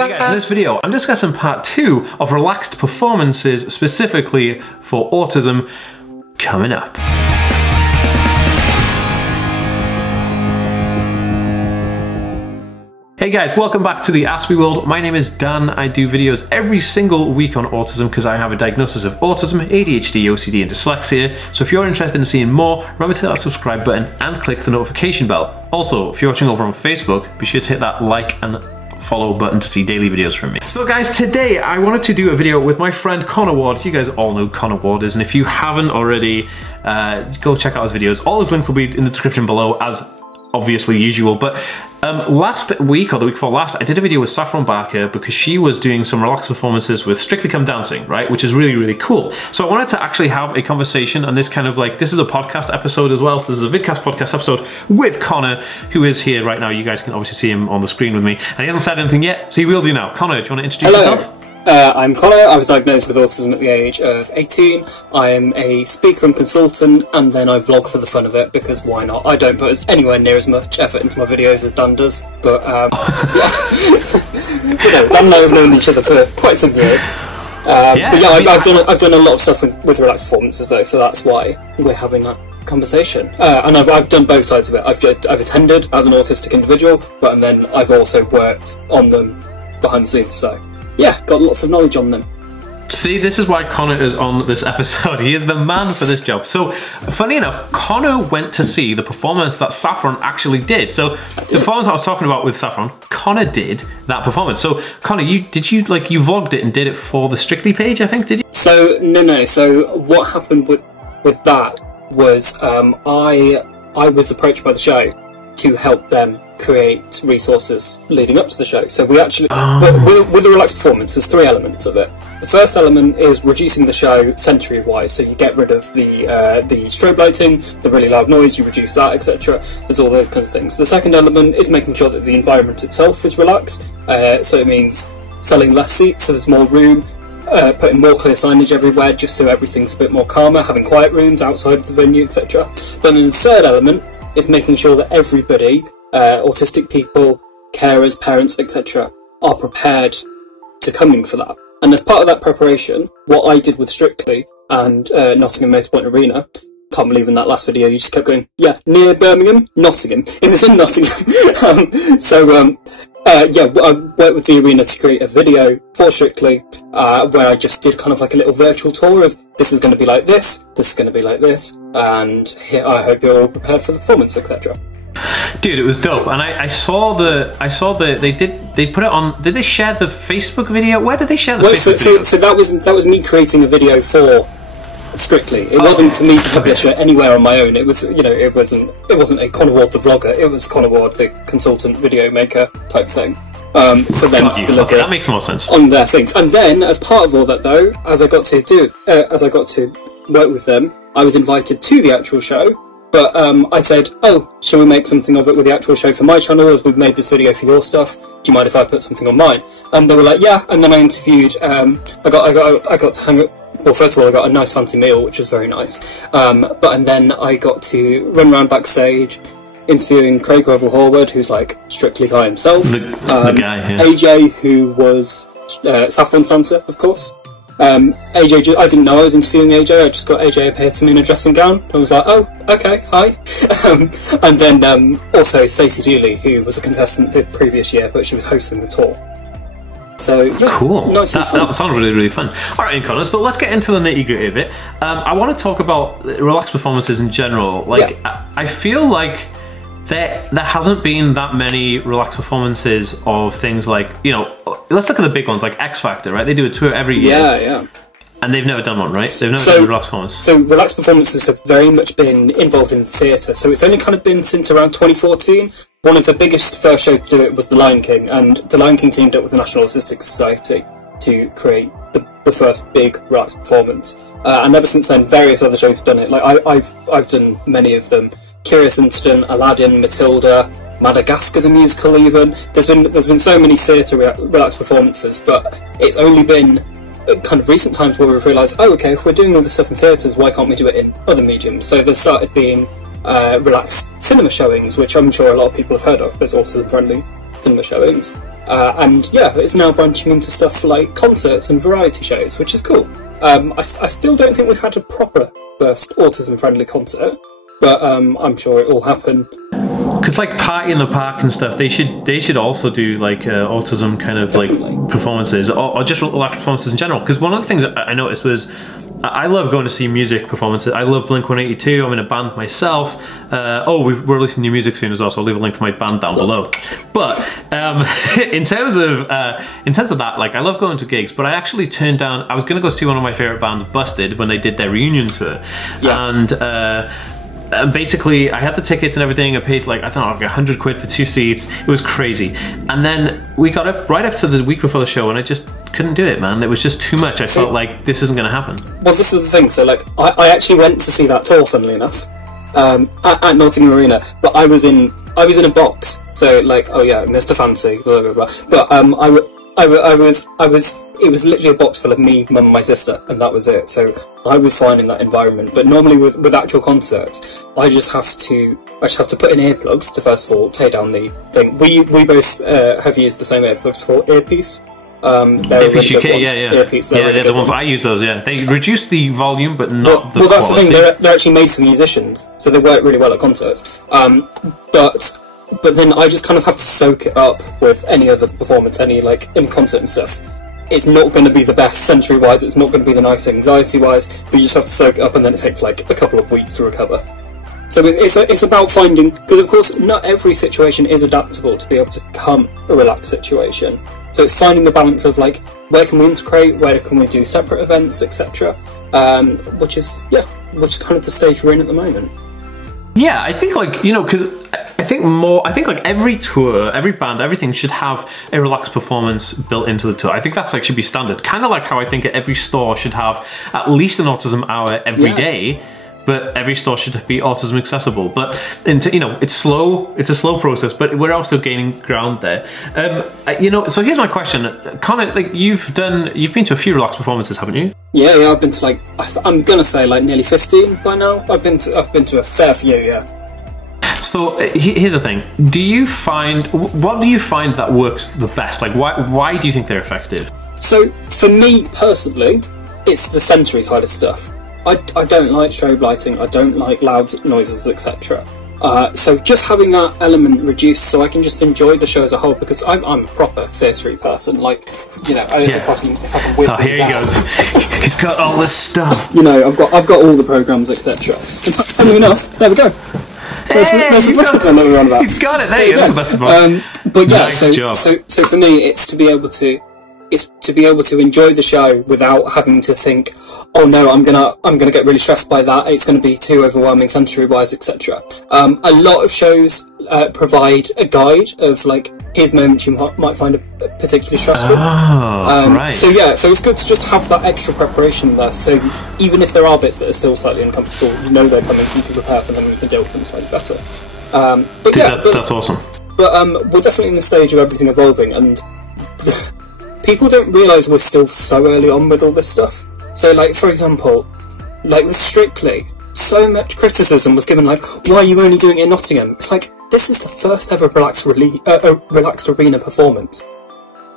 Hey guys, in this video, I'm discussing part 2 of relaxed performances specifically for autism, coming up. Hey guys, welcome back to the AspieWorld. My name is Dan. I do videos every single week on autism because I have a diagnosis of autism, ADHD, OCD and dyslexia. So if you're interested in seeing more, remember to hit that subscribe button and click the notification bell. Also, if you're watching over on Facebook, be sure to hit that like and follow button to see daily videos from me. So guys, today I wanted to do a video with my friend Kona Waters. You guys all know Kona Waters, and if you haven't already, go check out his videos. All his links will be in the description below, as obviously usual. But last week, or the week before last, I did a video with Saffron Barker because she was doing some relaxed performances with Strictly Come Dancing, right? Which is really, really cool. So I wanted to actually have a conversation, and this kind of like, this is a podcast episode as well, so this is a vidcast podcast episode with Connor, who is here right now. You guys can obviously see him on the screen with me, and he hasn't said anything yet, so he will do now. Connor, do you want to introduce yourself? I'm Connor. I was diagnosed with autism at the age of 18. I am a speaker and consultant, and then I vlog for the fun of it, because why not? I don't put anywhere near as much effort into my videos as Dan does, but yeah. But no, Dan and I have known each other for quite some years. But yeah, I've done a lot of stuff with relaxed performances though, so that's why we're having that conversation. And I've done both sides of it. I've attended as an autistic individual, and then I've also worked on them behind the scenes, so yeah, got lots of knowledge on them. See, this is why Connor is on this episode. He is the man for this job. So, funny enough, Connor went to see the performance that Saffron actually did. So, the performance I was talking about with Saffron, Connor did that performance. So, Connor, you vlogged it and did it for the Strictly page, I think, did you? So, no. So, what happened with that was I was approached by the show to help them create resources leading up to the show. So we actually, with the relaxed performance, there's 3 elements of it. The first element is reducing the show sensory-wise, so you get rid of the strobe lighting, the really loud noise, you reduce that, etc. There's all those kinds of things. The second element is making sure that the environment itself is relaxed, so it means selling less seats, so there's more room, putting more clear signage everywhere, just so everything's a bit more calmer, having quiet rooms outside of the venue, etc. But then the third element is making sure that everybody, autistic people, carers, parents, etc., are prepared to come in for that. And as part of that preparation, what I did with Strictly and Nottingham Motorpoint Arena, can't believe in that last video you just kept going, yeah, near Birmingham, Nottingham. It was in Nottingham. Yeah, I worked with the arena to create a video for Strictly, where I just did kind of like a little virtual tour of this is going to be like this is going to be like this, and here, I hope you're all prepared for the performance, etc. Dude, it was dope, and I saw they put it on. Did they share the Facebook video? Where did they share the Facebook video? So that was me creating a video for Strictly. It wasn't for me to publish it anywhere on my own. It was, you know, it wasn't a Kona Waters the vlogger. It was Kona Waters the consultant video maker type thing. For them to deliver. Okay, that makes more sense on their things. And then, as part of all that, though, as I got to work with them, I was invited to the actual show. But I said, "Oh, shall we make something of it with the actual show for my channel? As we've made this video for your stuff, do you mind if I put something on mine?" And they were like, "Yeah." And then I interviewed. I got to hang up. Well, first of all, I got a nice fancy meal, which was very nice. And then I got to run around backstage, interviewing Craig Revel Horwood, who's like Strictly guy himself. The guy, yeah. AJ, who was Saffron's dancer, of course. AJ, I didn't know I was interviewing AJ. I just got AJ appear to me in a dressing gown. I was like, oh, okay, hi. And then also Stacey Dooley, who was a contestant the previous year, but she was hosting the tour. So yeah, cool. Nice and fun. That sounds really, really fun. All right, Connor. So let's get into the nitty-gritty of it. I want to talk about relaxed performances in general. Like, yeah. I feel like there hasn't been that many relaxed performances of things like, you know, let's look at the big ones like X Factor, right? They do a tour every year. Yeah. And they've never done one, right? They've never done a relaxed performance. So relaxed performances have very much been involved in theatre. So it's only kind of been since around 2014. One of the biggest first shows to do it was The Lion King, and The Lion King teamed up with the National Autistic Society to create the first big relaxed performance. And ever since then, various other shows have done it. Like I've done many of them. Curious Incident, Aladdin, Matilda, Madagascar the musical even. There's been so many theatre relaxed performances, but it's only been kind of recent times where we've realised, oh, okay, if we're doing all this stuff in theatres, why can't we do it in other mediums? So there started being relaxed cinema showings, which I'm sure a lot of people have heard of. There's autism-friendly cinema showings. And yeah, it's now branching into stuff like concerts and variety shows, which is cool. I still don't think we've had a proper first autism-friendly concert, but I'm sure it will happen. Because like Party in the Park and stuff, they should also do like autism kind of like performances, or just relaxed performances in general. Because one of the things I noticed was, I love going to see music performances. I love Blink-182. I'm in a band myself. We're releasing new music soon as well, so I'll leave a link to my band down below. But in terms of that, like, I love going to gigs. But I actually turned down. I was going to go see one of my favorite bands, Busted, when they did their reunion tour, and basically I had the tickets and everything. I paid like, I don't know, like 100 quid for 2 seats. It was crazy. And then we got up right up to the week before the show, and I just couldn't do it, man. It was just too much. I felt like this isn't going to happen. Well, this is the thing. So like, I actually went to see that tour, funnily enough, at Nottingham Arena, but I was in a box. So like, oh yeah, Mr. Fancy, blah blah blah. But it was literally a box full of me, mum, and my sister, and that was it. So I was fine in that environment. But normally with actual concerts, I just have to put in earplugs to first of all tear down the thing. We both have used the same earplugs before. Earpiece. Earpiece UK, Earpiece, they're the ones I use. Those, yeah, they reduce the volume, but not the quality. Well, that's the thing. They're actually made for musicians, so they work really well at concerts. But then I just kind of have to soak it up with any other performance, any concert and stuff. It's not going to be the best sensory-wise, it's not going to be the nice anxiety-wise, but you just have to soak it up, and then it takes like a couple of weeks to recover. So it's about finding, because of course not every situation is adaptable to be able to become a relaxed situation. So it's finding the balance of like, where can we integrate, where can we do separate events, etc. Which is kind of the stage we're in at the moment. Yeah, I think like, you know, because I think like every tour, every band, everything should have a relaxed performance built into the tour. I think that's like should be standard. Kind of like how I think every store should have at least an autism hour every day, but every store should be autism accessible. But you know, it's slow. It's a slow process, but we're also gaining ground there. You know, so here's my question, Connor. Like you've been to a few relaxed performances, haven't you? Yeah, I've been to like, I'm gonna say like nearly 15 by now. I've been to a fair few, yeah. So here's the thing. What do you find that works the best? Like why do you think they're effective? So for me personally, it's the sensory side of stuff. I don't like strobe lighting, I don't like loud noises, etc. So just having that element reduced so I can just enjoy the show as a whole, because I'm a proper theatre person, like, you know, if I can whip these here he out. Goes. He's got all this stuff. You know, I've got all the programmes, etc. In fact, funny enough, there we go. There's the bus that we're on about. He's got it, there you go, that's the best of all. But yeah, nice job. So for me, it's to be able to enjoy the show without having to think, oh no, I'm gonna get really stressed by that. It's gonna be too overwhelming sensory-wise, etc. A lot of shows provide a guide of like, here's moments you might find particularly stressful. Right. So yeah, so it's good to just have that extra preparation there. So even if there are bits that are still slightly uncomfortable, you know they're coming, so you can prepare for them and you can deal with them slightly better. That's awesome. But we're definitely in the stage of everything evolving, and people don't realise we're still so early on with all this stuff. So, like, for example, like with Strictly, so much criticism was given, like, why are you only doing it in Nottingham? It's like, this is the first ever relaxed arena performance.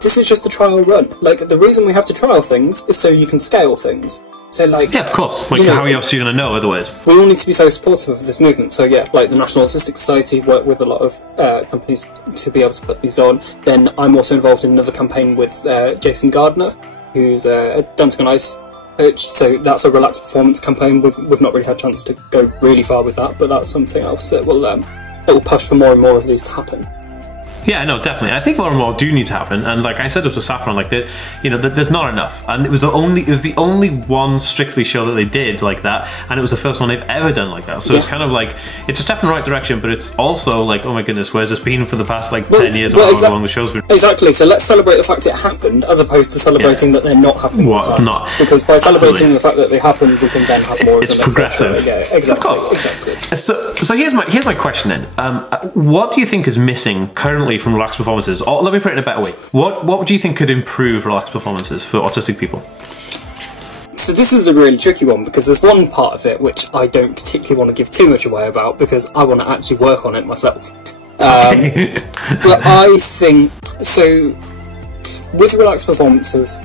This is just a trial run. Like, the reason we have to trial things is so you can scale things. So, like... Yeah, of course. Like, how else are you going to know otherwise? We all need to be so supportive of this movement. So, yeah, like the National Autistic Society work with a lot of companies to be able to put these on. Then I'm also involved in another campaign with Jason Gardner, who's a Dancing on Ice coach. So that's a relaxed performance campaign. We've not really had a chance to go really far with that, but that's something else that will push for more and more of these to happen. Yeah, no, definitely. I think more and more do need to happen, and like I said, it was Saffron, like there's not enough, and it was the only one Strictly show that they did like that, and it was the first one they've ever done like that. So it's kind of like, it's a step in the right direction, but it's also like, oh my goodness, where's this been for the past like 10 years or however long the show's been? Exactly. So let's celebrate the fact it happened, as opposed to celebrating that they're not happening. Not because by celebrating the fact that they happened, we can then have more. It's of them, progressive. Yeah, exactly. Of course. Exactly. So here's my question then. What do you think is missing currently from relaxed performances? Or let me put it in a better way. What do you think could improve relaxed performances for autistic people? So this is a really tricky one, because there's one part of it which I don't particularly want to give too much away about, because I want to actually work on it myself. But I think, so, with relaxed performances,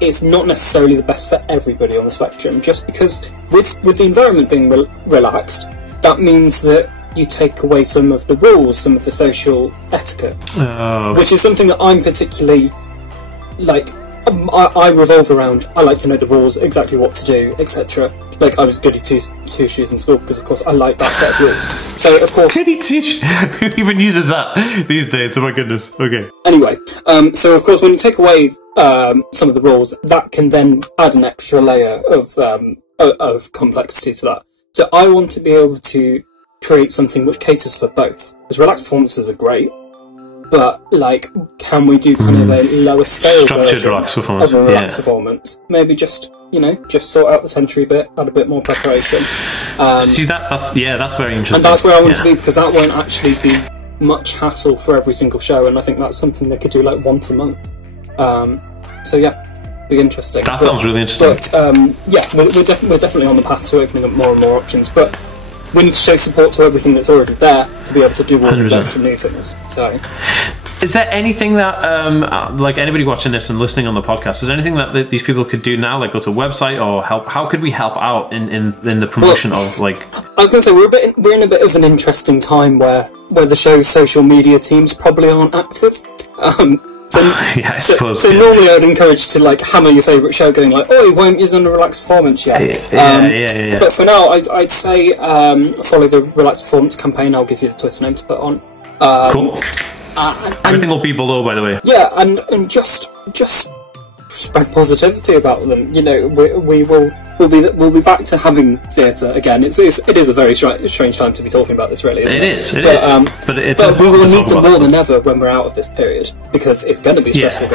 it's not necessarily the best for everybody on the spectrum, just because with the environment being relaxed, that means that you take away some of the rules, some of the social etiquette, which is something that I'm particularly, like, I revolve around. I like to know the rules, exactly what to do, etc. Like, I was goody two shoes in school because, of course, I like that set of rules. So, of course, goody two shoes. Who even uses that these days? Oh my goodness. Okay. Anyway, so of course, when you take away some of the rules, that can then add an extra layer of complexity to that. So, I want to be able to create something which caters for both. Because relaxed performances are great, but, like, can we do kind of a lower scale structured relaxed performance? Of a relaxed performance? Maybe just, you know, just sort out the sensory bit, add a bit more preparation. See, that's very interesting. And that's where I want to be, because that won't actually be much hassle for every single show, and I think that's something they could do, like, once a month. So, yeah, be interesting. That sounds really interesting. But, yeah, we're definitely on the path to opening up more and more options, but we need to show support to everything that's already there to be able to do all these extra new things. So, is there anything that, like, anybody watching this and listening on the podcast, is there anything that these people could do now, like go to a website or help? How could we help out in the promotion of, like? I was going to say we're in a bit of an interesting time where the show's social media teams probably aren't active. Yeah, I suppose. So normally I'd encourage to, like, hammer your favourite show, going like, "Oh, why haven't you done a relaxed performance yet?" Yeah. But for now, I'd say follow the relaxed performance campaign. I'll give you the Twitter name to put on. Cool. Everything will be below, by the way. Yeah, and just spread positivity about them. You know, we'll be back to having theatre again. It is a very strange time to be talking about this, really. It is. But we will need them more than ever when we're out of this period, because it's going to be stressful.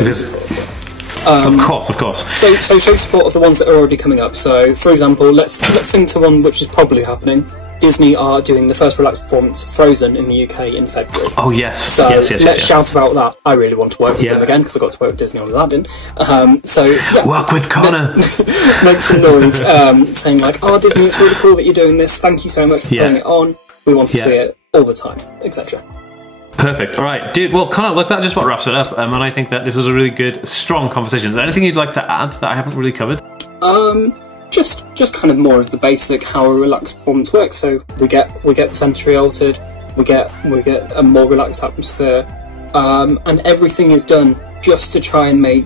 Of course. So show support of the ones that are already coming up. So, for example, let's think to one which is probably happening. Disney are doing the first relaxed performance Frozen in the UK in February. Oh yes. So let's shout about that. I really want to work with them again, because I got to work with Disney on Aladdin. Work with Kona. Make some noise, saying like, "Oh, Disney, it's really cool that you're doing this. Thank you so much for putting it on. We want to see it all the time," etc. Perfect. All right, dude. Well, Connor, look, that just about wraps it up. And I think that this was a really good, strong conversation. Is there anything you'd like to add that I haven't really covered? Just kind of more of the basic how a relaxed performance works. So we get the sensory altered, we get a more relaxed atmosphere, and everything is done just to try and make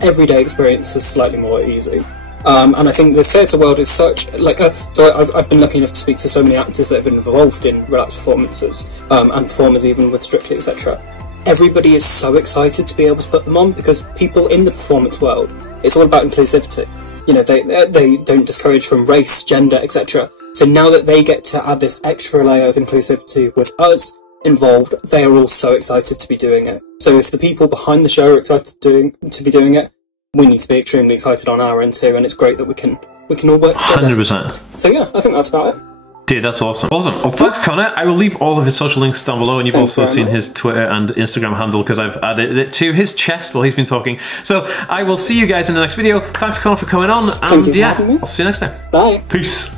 everyday experiences slightly more easy. And I think the theatre world is such, like, so I've been lucky enough to speak to so many actors that have been involved in relaxed performances, and performers even with Strictly, etc. Everybody is so excited to be able to put them on, because people in the performance world, it's all about inclusivity. You know, they don't discourage from race, gender, etc. So now that they get to add this extra layer of inclusivity with us involved, they are all so excited to be doing it. So if the people behind the show are excited to be doing it, we need to be extremely excited on our end too, and it's great that we can all work together. 100%. So yeah, I think that's about it. Dude, that's awesome. Awesome. Well, thanks, Connor. I will leave all of his social links down below, and you've also seen his Twitter and Instagram handle, because I've added it to his chest while he's been talking. So I will see you guys in the next video. Thanks, Connor, for coming on, and yeah, I'll see you next time. Bye. Peace.